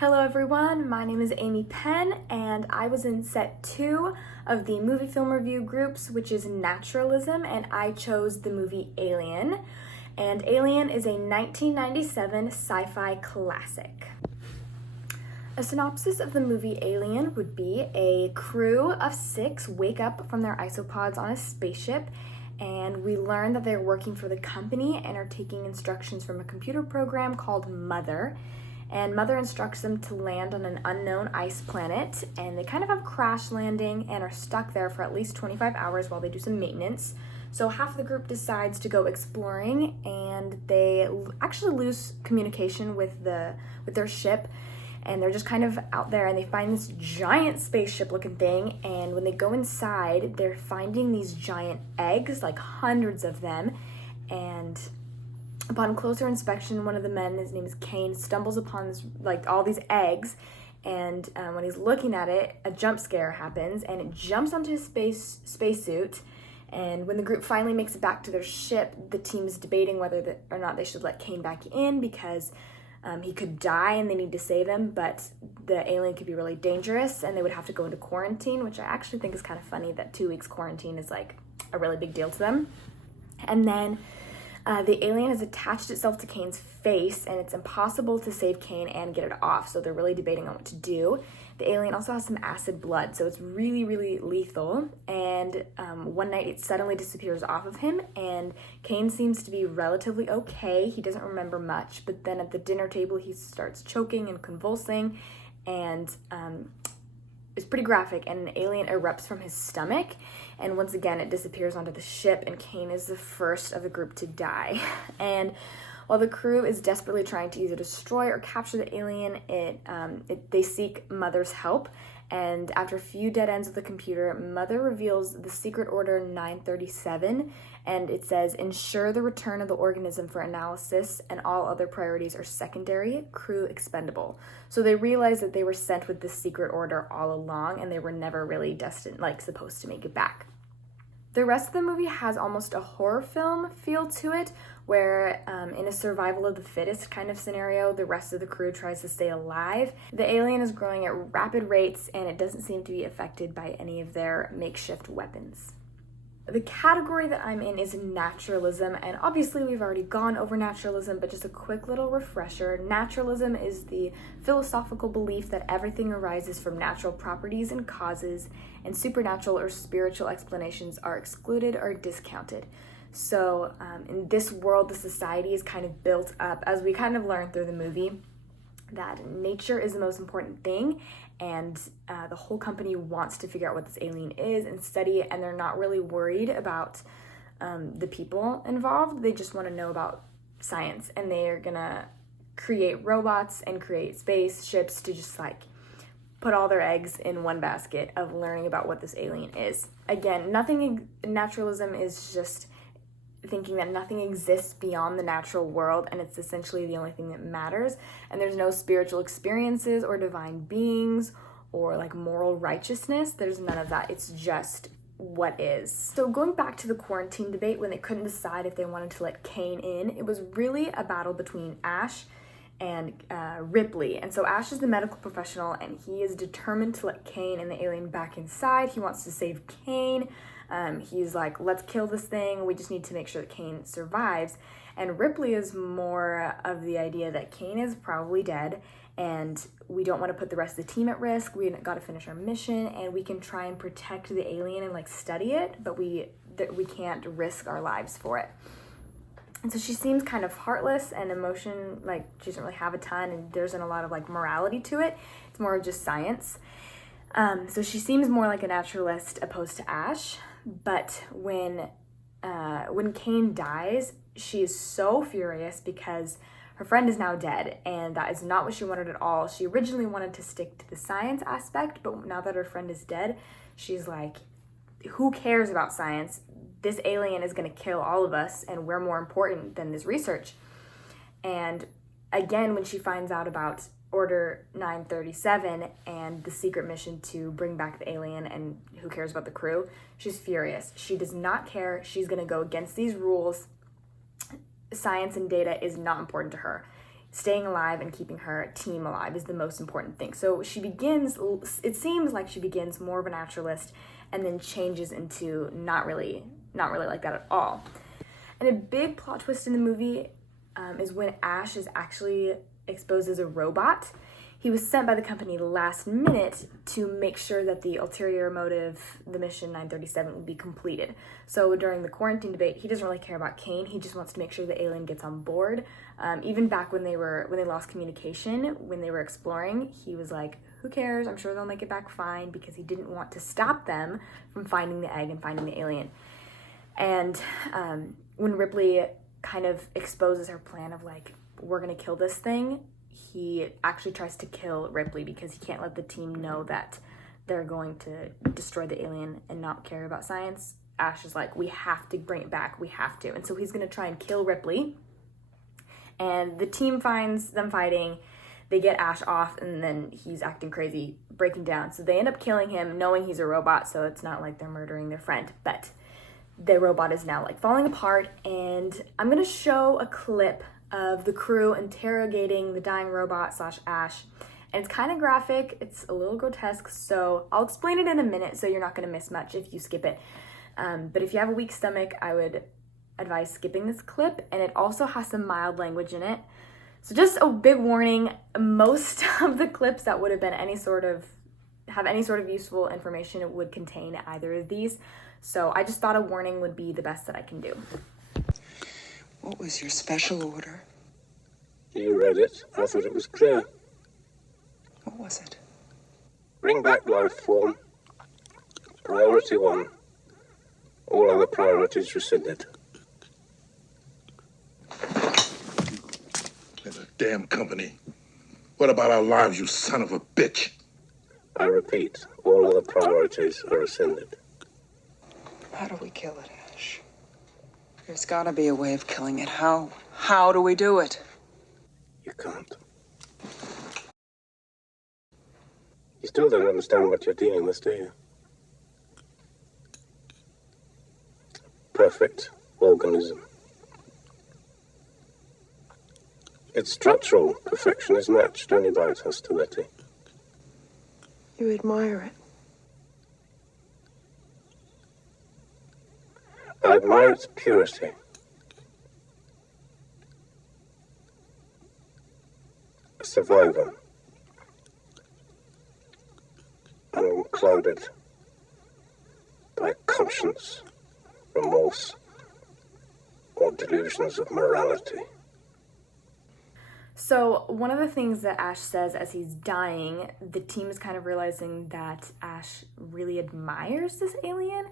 Hello everyone, my name is Amy Penn and I was in set 2 of the movie film review groups, which is Naturalism, and I chose the movie Alien. And Alien is a 1997 sci-fi classic. A synopsis of the movie Alien would be a crew of 6 wake up from their isopods on a spaceship, and we learn that they're working for the company and are taking instructions from a computer program called Mother. And Mother instructs them to land on an unknown ice planet, and they kind of have crash landing and are stuck there for at least 25 hours while they do some maintenance. So half of the group decides to go exploring, and they actually lose communication with their ship, and they're just kind of out there, and they find this giant spaceship looking thing, and when they go inside, they're finding these giant eggs, like hundreds of them, and upon closer inspection, one of the men, his name is Kane, stumbles upon this, all these eggs, and when he's looking at it, a jump scare happens, and it jumps onto his spacesuit. And when the group finally makes it back to their ship, the team is debating whether or not they should let Kane back in because he could die and they need to save him, but the alien could be really dangerous and they would have to go into quarantine, which I actually think is kind of funny that 2 weeks quarantine is like a really big deal to them. And then the alien has attached itself to Kane's face, and it's impossible to save Kane and get it off, so they're really debating on what to do. The alien also has some acid blood, so it's really, really lethal, and one night it suddenly disappears off of him, and Kane seems to be relatively okay. He doesn't remember much, but then at the dinner table he starts choking and convulsing, and it's pretty graphic, and an alien erupts from his stomach, and once again it disappears onto the ship, and Kane is the first of the group to die. And while the crew is desperately trying to either destroy or capture the alien, they seek Mother's help, and after a few dead ends of the computer, Mother reveals the secret order 937, and it says, ensure the return of the organism for analysis and all other priorities are secondary, crew expendable. So they realize that they were sent with this secret order all along, and they were never really supposed to make it back. The rest of the movie has almost a horror film feel to it, where in a survival of the fittest kind of scenario, the rest of the crew tries to stay alive. The alien is growing at rapid rates, and it doesn't seem to be affected by any of their makeshift weapons. The category that I'm in is naturalism, and obviously we've already gone over naturalism, but just a quick little refresher. Naturalism is the philosophical belief that everything arises from natural properties and causes, and supernatural or spiritual explanations are excluded or discounted. So in this world, the society is kind of built up, as we kind of learn through the movie, that nature is the most important thing, and the whole company wants to figure out what this alien is and study it, and they're not really worried about the people involved. They just want to know about science, and they are gonna create robots and create spaceships to just put all their eggs in one basket of learning about what this alien is. Again, naturalism is just thinking that nothing exists beyond the natural world, and it's essentially the only thing that matters, and there's no spiritual experiences or divine beings or moral righteousness. There's none of that. It's just what is. So going back to the quarantine debate, when they couldn't decide if they wanted to let Kane in, it was really a battle between Ash and Ripley. And so Ash is the medical professional, and he is determined to let Kane and the alien back inside. He wants to save Kane. He's like, let's kill this thing. We just need to make sure that Kane survives. And Ripley is more of the idea that Kane is probably dead, and we don't want to put the rest of the team at risk. We got to finish our mission, and we can try and protect the alien and study it, but we can't risk our lives for it. And so she seems kind of heartless, and emotion, she doesn't really have a ton, and there isn't a lot of morality to it. It's more of just science. So she seems more like a naturalist opposed to Ash. But when Kane dies, she is so furious because her friend is now dead, and that is not what she wanted at all. She originally wanted to stick to the science aspect, but now that her friend is dead, she's like, who cares about science? This alien is going to kill all of us, and we're more important than this research. And again, when she finds out about Order 937 and the secret mission to bring back the alien, and who cares about the crew, she's furious. She does not care. She's going to go against these rules. Science and data is not important to her. staying alive and keeping her team alive is the most important thing. So it seems like she begins more of a naturalist and then changes into not really like that at all. And a big plot twist in the movie is when Ash is actually exposed as a robot. He was sent by the company last minute to make sure that the ulterior motive, the mission 937, would be completed. So during the quarantine debate, he doesn't really care about Kane. He just wants to make sure the alien gets on board. Even back when they lost communication, when they were exploring, he was like, who cares? I'm sure they'll make it back fine, because he didn't want to stop them from finding the egg and finding the alien. And when Ripley kind of exposes her plan of like, we're gonna kill this thing, he actually tries to kill Ripley because he can't let the team know that they're going to destroy the alien and not care about science. Ash is like, we have to bring it back, we have to. And so he's gonna try and kill Ripley. And the team finds them fighting, they get Ash off, and then he's acting crazy, breaking down. So they end up killing him, knowing he's a robot, so it's not like they're murdering their friend. But the robot is now like falling apart, and I'm gonna show a clip of the crew interrogating the dying robot / Ash. And it's kind of graphic, it's a little grotesque, so I'll explain it in a minute so you're not gonna miss much if you skip it. But if you have a weak stomach, I would advise skipping this clip, and it also has some mild language in it. So just a big warning, most of the clips that would have been any sort of useful information would contain either of these. So I just thought a warning would be the best that I can do. What was your special order? You read it. I thought it was clear. What was it? Bring back life form. Priority 1. All other priorities rescinded. In a damn company. What about our lives, you son of a bitch? I repeat, all other priorities are rescinded. How do we kill it, Ash? There's gotta be a way of killing it. How? How do we do it? You can't. You still don't understand what you're dealing with, do you? Perfect organism. Its structural perfection is matched only by its hostility. You admire it. I admire its purity. A survivor. Unclouded by conscience, remorse, or delusions of morality. So one of the things that Ash says as he's dying, the team is kind of realizing that Ash really admires this alien.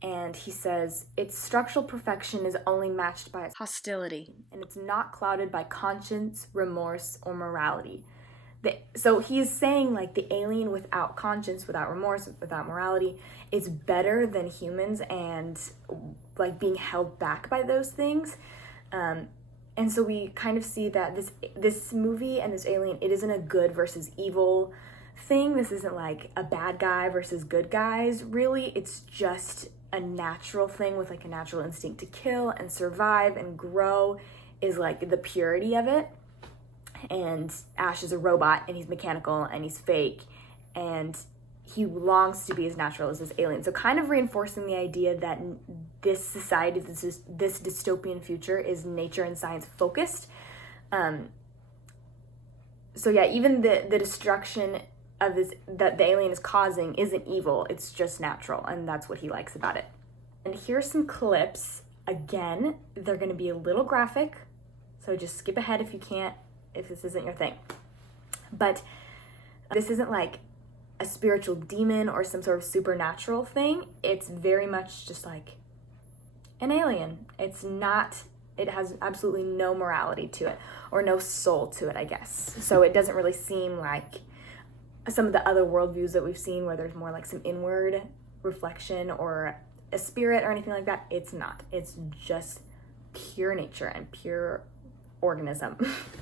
And he says, its structural perfection is only matched by its hostility, and it's not clouded by conscience, remorse, or morality. So he's saying like the alien without conscience, without remorse, without morality is better than humans, and like being held back by those things. And so we kind of see that this movie and this alien, it isn't a good versus evil thing. This isn't like a bad guy versus good guys, really. It's just a natural thing with like a natural instinct to kill and survive and grow is like the purity of it. And Ash is a robot, and he's mechanical, and he's fake, and he longs to be as natural as this alien. So kind of reinforcing the idea that this society, this dystopian future is nature and science focused. So yeah, even the destruction of this that the alien is causing isn't evil, it's just natural, and that's what he likes about it. And here's some clips. Again, they're gonna be a little graphic, so just skip ahead if you can't, if this isn't your thing. But this isn't like a spiritual demon or some sort of supernatural thing. It's very much just like an alien. It has absolutely no morality to it, or no soul to it, I guess. So it doesn't really seem like some of the other worldviews that we've seen where there's more like some inward reflection or a spirit or anything like that. It's not. It's just pure nature and pure organism.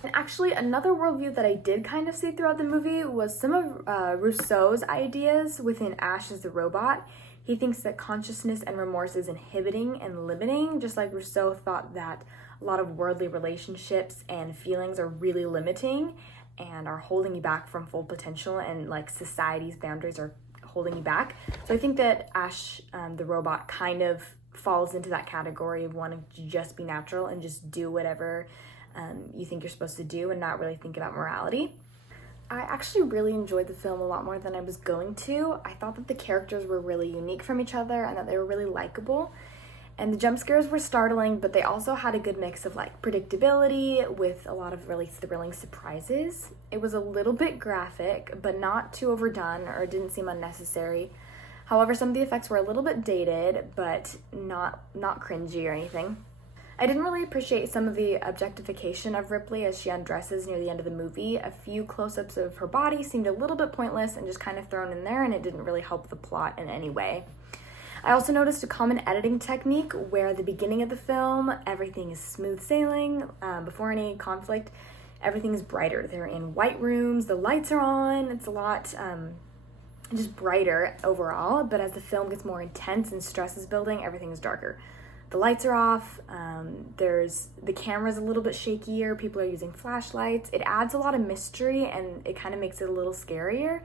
And actually, another worldview that I did kind of see throughout the movie was some of Rousseau's ideas within Ash as the robot. He thinks that consciousness and remorse is inhibiting and limiting, just like Rousseau thought that a lot of worldly relationships and feelings are really limiting and are holding you back from full potential, and like society's boundaries are holding you back. So I think that Ash, the robot, kind of falls into that category of wanting to just be natural and just do whatever you think you're supposed to do and not really think about morality. I actually really enjoyed the film a lot more than I was going to. I thought that the characters were really unique from each other and that they were really likable. And the jump scares were startling, but they also had a good mix of like predictability with a lot of really thrilling surprises. It was a little bit graphic, but not too overdone or didn't seem unnecessary. However, some of the effects were a little bit dated, but not cringy or anything. I didn't really appreciate some of the objectification of Ripley as she undresses near the end of the movie. A few close-ups of her body seemed a little bit pointless and just kind of thrown in there, and it didn't really help the plot in any way. I also noticed a common editing technique where at the beginning of the film, everything is smooth sailing. Before any conflict, everything is brighter. They're in white rooms, the lights are on, it's a lot just brighter overall, but as the film gets more intense and stress is building, everything is darker. The lights are off, the camera's a little bit shakier, people are using flashlights. It adds a lot of mystery and it kind of makes it a little scarier.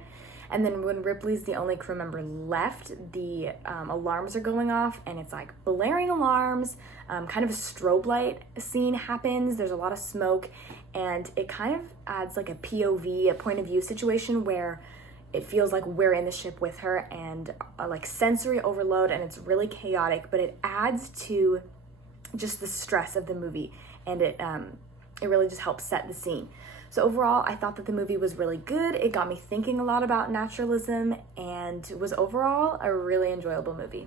And then when Ripley's the only crew member left, the alarms are going off, and it's like blaring alarms, kind of a strobe light scene happens, there's a lot of smoke, and it kind of adds like a POV, a point of view situation where it feels like we're in the ship with her, and like sensory overload, and it's really chaotic, but it adds to just the stress of the movie, and it really just helps set the scene. So overall, I thought that the movie was really good. It got me thinking a lot about naturalism and was overall a really enjoyable movie.